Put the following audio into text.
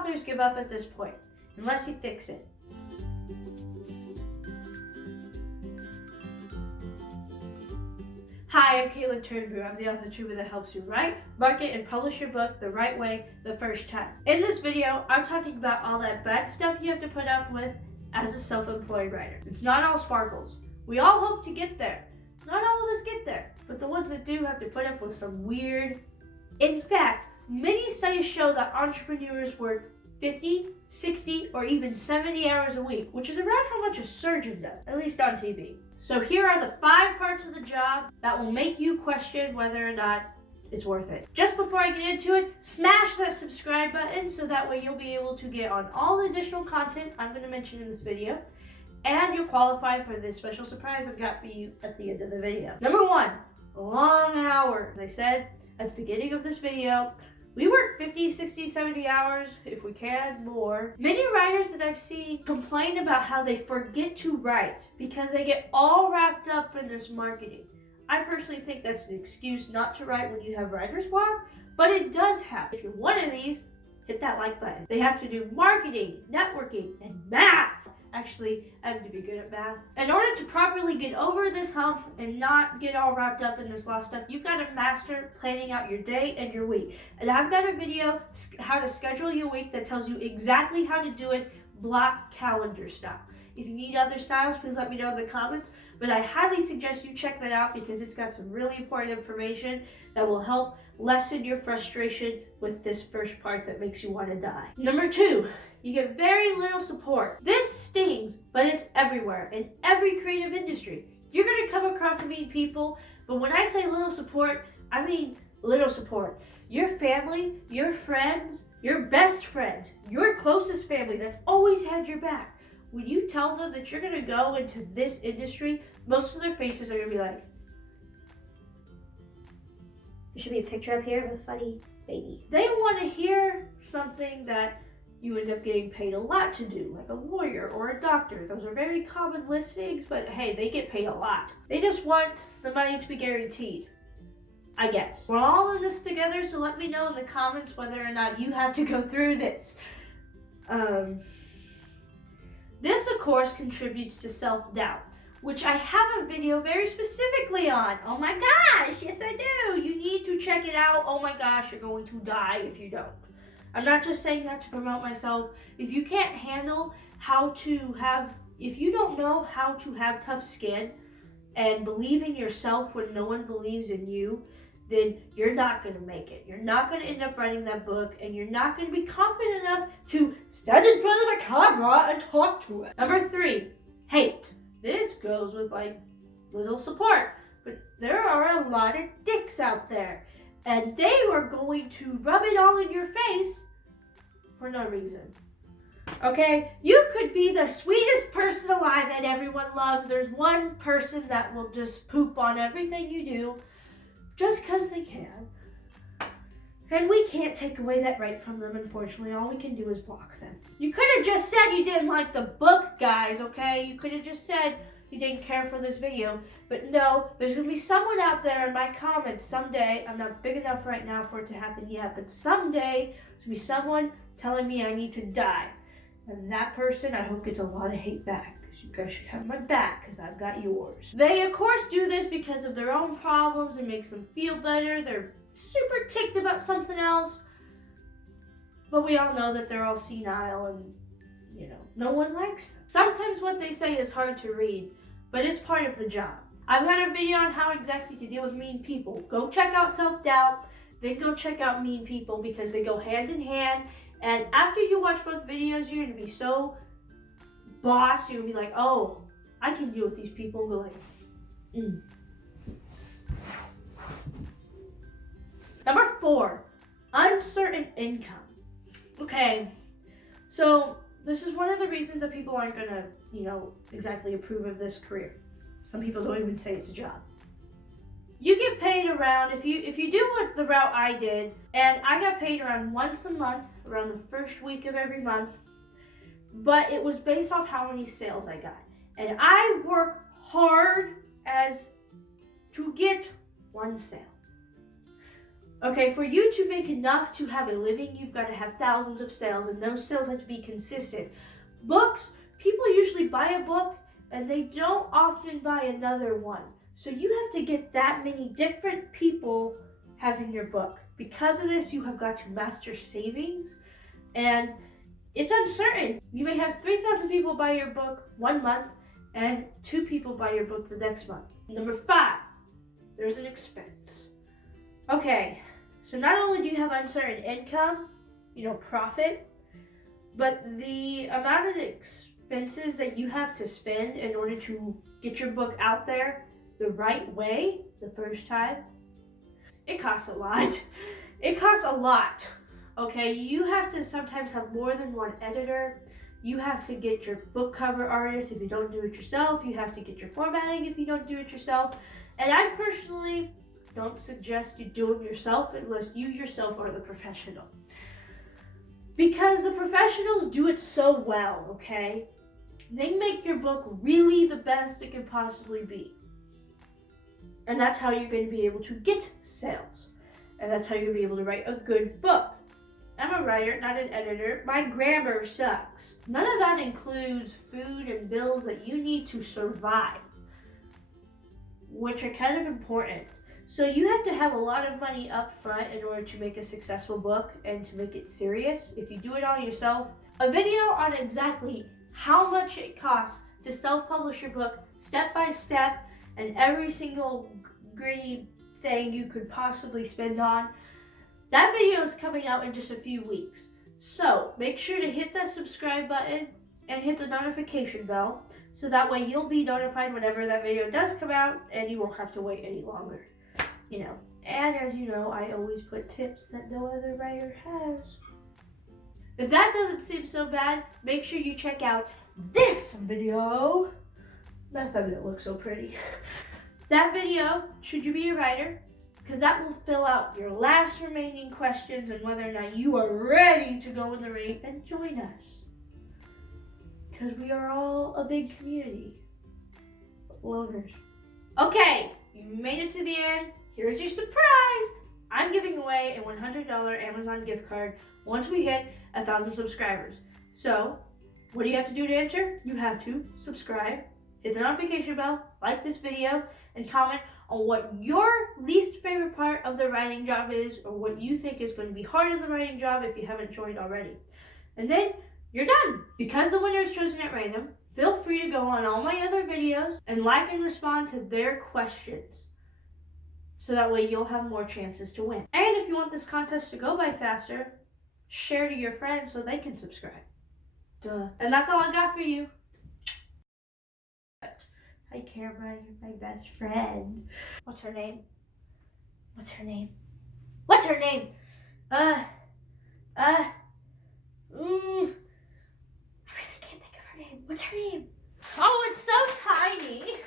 authors give up at this point, unless you fix it. Hi, I'm Kaitlyn Turnboo. I'm the authortube that helps you write, market, and publish your book the right way the first time. In this video, I'm talking about all that bad stuff you have to put up with as a self-employed writer. It's not all sparkles. We all hope to get there. Not all of us get there, but the ones that do have to put up with some weird. In fact, many studies show that entrepreneurs work 50, 60, or even 70 hours a week, which is around how much a surgeon does, at least on TV. So here are the 5 parts of the job that will make you question whether or not it's worth it. Just before I get into it, smash that subscribe button so that way you'll be able to get on all the additional content I'm going to mention in this video, and you'll qualify for this special surprise I've got for you at the end of the video. Number 1, long hours. As I said at the beginning of this video, we work 50, 60, 70 hours, if we can, more. Many writers that I've seen complain about how they forget to write because they get all wrapped up in this marketing. I personally think that's an excuse not to write when you have writer's block, but it does happen. If you're one of these, hit that like button. They have to do marketing, networking, and math. Actually, I have to be good at math. In order to properly get over this hump and not get all wrapped up in this lost stuff, you've got to master planning out your day and your week. And I've got a video, how to schedule your week, that tells you exactly how to do it, block calendar style. If you need other styles, please let me know in the comments. But I highly suggest you check that out because it's got some really important information that will help lessen your frustration with this first part that makes you want to die. Number 2, you get very little support. This stings, but it's everywhere in every creative industry. You're going to come across mean people, but when I say little support, I mean little support. Your family, your friends, your best friends, your closest family that's always had your back. When you tell them that you're going to go into this industry, most of their faces are going to be like, there should be a picture up here of a funny baby. They want to hear something that you end up getting paid a lot to do, like a lawyer or a doctor. Those are very common listings, but hey, they get paid a lot. They just want the money to be guaranteed, I guess. We're all in this together, so let me know in the comments whether or not you have to go through this. This, of course, contributes to self-doubt, which I have a video very specifically on. Oh my gosh, yes I do. You need to check it out. Oh my gosh, you're going to die if you don't. I'm not just saying that to promote myself. If you can't handle if you don't know how to have tough skin and believe in yourself when no one believes in you, then you're not going to make it. You're not going to end up writing that book, and you're not going to be confident enough to stand in front of the camera and talk to it. Number 3, hate. This goes with like little support, but there are a lot of dicks out there, and they are going to rub it all in your face for no reason. Okay? You could be the sweetest person alive that everyone loves. There's one person that will just poop on everything you do just because they can. And we can't take away that right from them, unfortunately. All we can do is block them. You could have just said you didn't like the book, guys, okay? You could have just said you didn't care for this video. But no, there's going to be someone out there in my comments someday. I'm not big enough right now for it to happen yet, but someday there's going to be someone telling me I need to die. And that person, I hope, gets a lot of hate back. Because you guys should have my back, because I've got yours. They, of course, do this because of their own problems. It makes them feel better. They're super ticked about something else. But we all know that they're all senile and, no one likes them. Sometimes what they say is hard to read, but it's part of the job. I've got a video on how exactly to deal with mean people. Go check out self-doubt, then go check out mean people, because they go hand in hand. And after you watch both videos, you're going to be so boss, you're going to be like, oh, I can deal with these people. And go like, Number 4, uncertain income. Okay, so this is one of the reasons that people aren't going to, exactly approve of this career. Some people don't even say it's a job. You get paid around, if you do what the route I did, and I got paid around once a month, around the first week of every month, but it was based off how many sales I got. And I work hard as to get one sale. Okay, for you to make enough to have a living, you've got to have thousands of sales, and those sales have to be consistent. Books, people usually buy a book and they don't often buy another one. So you have to get that many different people having your book. Because of this, you have got to master savings, and it's uncertain. You may have 3,000 people buy your book 1 month and 2 people buy your book the next month. Number 5, there's an expense. Okay, so not only do you have uncertain income, profit, but the amount of expenses that you have to spend in order to get your book out there the right way the first time, it costs a lot. It costs a lot. Okay, you have to sometimes have more than one editor. You have to get your book cover artist if you don't do it yourself. You have to get your formatting if you don't do it yourself. And I personally don't suggest you do it yourself unless you yourself are the professional. Because the professionals do it so well, okay? They make your book really the best it can possibly be. And that's how you're going to be able to get sales. And that's how you're going to be able to write a good book. I'm a writer, not an editor. My grammar sucks. None of that includes food and bills that you need to survive, which are kind of important. So you have to have a lot of money up front in order to make a successful book and to make it serious. If you do it all yourself, a video on exactly how much it costs to self-publish your book, step by step, and every single gritty thing you could possibly spend on, that video is coming out in just a few weeks. So make sure to hit that subscribe button and hit the notification bell, so that way you'll be notified whenever that video does come out and you won't have to wait any longer. And as you know, I always put tips that no other writer has. If that doesn't seem so bad, make sure you check out this video. That thumbnail looks so pretty. That video, should you be a writer? Because that will fill out your last remaining questions on whether or not you are ready to go in the ring and join us. Because we are all a big community of loners. Okay, you made it to the end. Here's your surprise. I'm giving away a $100 Amazon gift card once we hit 1,000 subscribers. So, what do you have to do to enter? You have to subscribe, hit the notification bell, like this video, and comment on what your least favorite part of the writing job is, or what you think is going to be hard in the writing job if you haven't joined already. And then you're done. Because the winner is chosen at random, feel free to go on all my other videos and like and respond to their questions. So that way you'll have more chances to win. And if you want this contest to go by faster, share to your friends so they can subscribe. Duh. And that's all I got for you. Hi, Camera, you're my best friend. What's her name? What's her name? What's her name? I really can't think of her name. What's her name? Oh, it's so tiny.